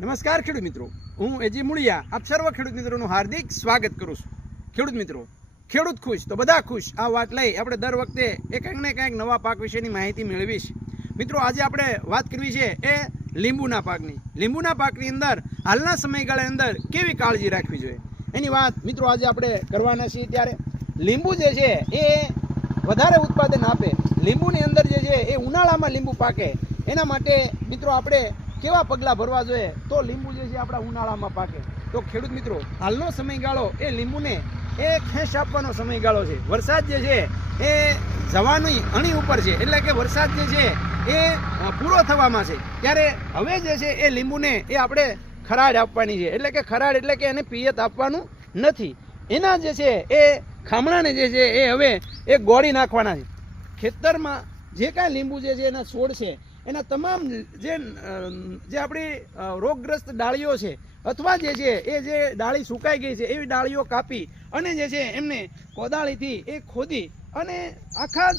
નમસ્કાર ખેડૂત મિત્રો, હું એજી મુળિયા આપ સર્વ ખેડૂત મિત્રોનું હાર્દિક સ્વાગત કરું છું. ખેડૂત મિત્રો, ખેડૂત ખુશ તો બધા ખુશ આ વાત લઈ આપણે દર વખતે કંઈક ને કંઈક નવા પાક વિશેની માહિતી મેળવીશ. મિત્રો, આજે આપણે વાત કરવી છે એ લીંબુના પાકની. લીંબુના પાકની અંદર હાલના સમયગાળાની અંદર કેવી કાળજી રાખવી જોઈએ એની વાત મિત્રો આજે આપણે કરવાના છીએ. ત્યારે લીંબુ જે છે એ વધારે ઉત્પાદન આપે, લીંબુની અંદર જે છે એ ઉનાળામાં લીંબુ પાકે, એના માટે મિત્રો આપણે કેવા પગલાં ભરવા જોઈએ તો લીંબુ જે છે આપણા ઉનાળામાં પાકે. તો ખેડૂત મિત્રો, હાલનો સમયગાળો એ લીંબુને એ ખેંચ આપવાનો સમયગાળો છે. વરસાદ જે છે એ જવાની અણી ઉપર છે, એટલે કે વરસાદ જે છે એ પૂરો થવામાં છે. ત્યારે હવે જે છે એ લીંબુને એ આપણે ખરાડ આપવાની છે, એટલે કે ખરાડ એટલે કે એને પિયત આપવાનું નથી. એના જે છે એ ખામણાને જે છે એ હવે એ ગોળી નાખવાના છે. ખેતરમાં જે કાંઈ લીંબુ જે છે એના છોડ છે એના તમામ જે આપણી રોગગ્રસ્ત ડાળીઓ છે અથવા જે છે એ જે ડાળી સુકાઈ ગઈ છે એવી ડાળીઓ કાપી અને જે છે એમને કોદાળીથી એ ખોદી અને આખા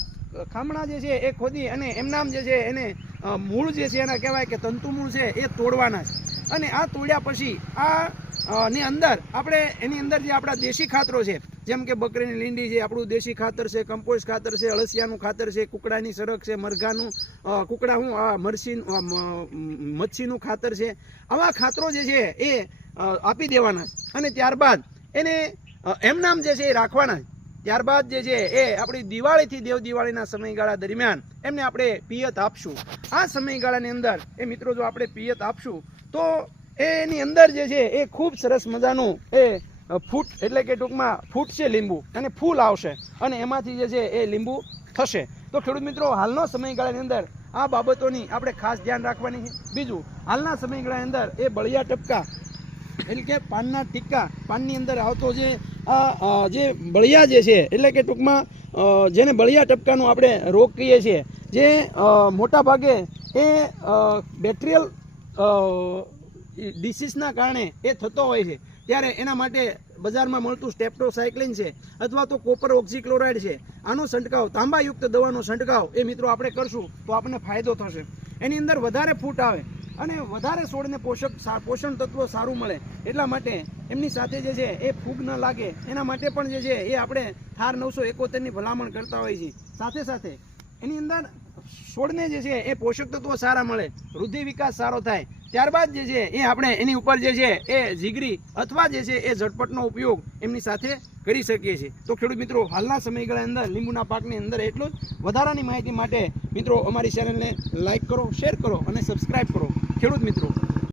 ખામણા જે છે એ ખોદી અને એમનામ જે છે એને મૂળ જે છે એના કહેવાય કે તંતુ મૂળ છે એ તોડવાના છે. અને આ તોડ્યા પછી ની અંદર આપણે એની અંદર જે આપણા દેશી ખાતરો છે, જેમ કે બકરીની લીંડી છે, આપણું દેશી ખાતર છે, કમ્પોસ્ટ ખાતર છે, અળસિયાનું ખાતર છે, કુકડાની સરક છે, મરઘાનું મચ્છીનું ખાતર છે, આવા ખાતરો જે છે એ આપી દેવાના અને ત્યારબાદ એને એમનામ જે છે એ રાખવાના. ત્યારબાદ જે છે એ આપણી દિવાળીથી દેવ દિવાળીના સમયગાળા દરમિયાન એમને આપણે પિયત આપશું. આ સમયગાળાની અંદર એ મિત્રો જો આપણે પિયત આપશું તો એની અંદર જે છે એ ખૂબ સરસ મજાનું એ ફૂટ એટલે કે ટૂંકમાં ફૂટ છે લીંબુ અને ફૂલ આવશે અને એમાંથી જે છે એ લીંબુ થશે. તો ખેડૂત મિત્રો, હાલનો સમયગાળાની અંદર આ બાબતોની આપણે ખાસ ધ્યાન રાખવાની છે. બીજું, હાલના સમયગાળાની અંદર એ બળિયા ટપકા એટલે કે પાનના ટીક્કા, પાનની અંદર આવતો જે બળિયા જે છે એટલે કે ટૂંકમાં જેને બળિયા ટપકાનો આપણે રોગ કહીએ છીએ, જે મોટા ભાગે એ બેક્ટેરિયલ ડિસીઝના કારણે એ થતો હોય છે. ત્યારે એના માટે બજારમાં મળતું સ્ટેપ્ટોસાયક્લિન છે અથવા તો કોપર ઓક્સીક્લોરાઇડ છે, આનો છંટકાવ, તાંબાયુક્ત દવાનો છંટકાવ એ મિત્રો આપણે કરશું તો આપણને ફાયદો થશે. એની અંદર વધારે ફૂટ આવે અને વધારે છોડને પોષણ તત્વો સારું મળે એટલા માટે એમની સાથે જે છે એ ફૂગ ન લાગે એના માટે પણ જે છે એ આપણે થાર 971ની ભલામણ કરતા હોઈએ છીએ. સાથે સાથે એની અંદર છોડને જે છે એ પોષક તત્વો સારા મળે, વૃદ્ધિ વિકાસ સારો થાય. ત્યારબાદ જે છે એ આપણે એની ઉપર જે છે એ જીગરી અથવા જે છે એ ઝટપટનો ઉપયોગ એમની સાથે કરી શકીએ છીએ. તો ખેડૂત મિત્રો, હાલના સમયગાળાની અંદર લીંબુના પાકની અંદર એટલું જ. વધારાની માહિતી માટે મિત્રો અમારી ચેનલને લાઇક કરો, શેર કરો અને સબસ્ક્રાઈબ કરો. ખેડૂત મિત્રો.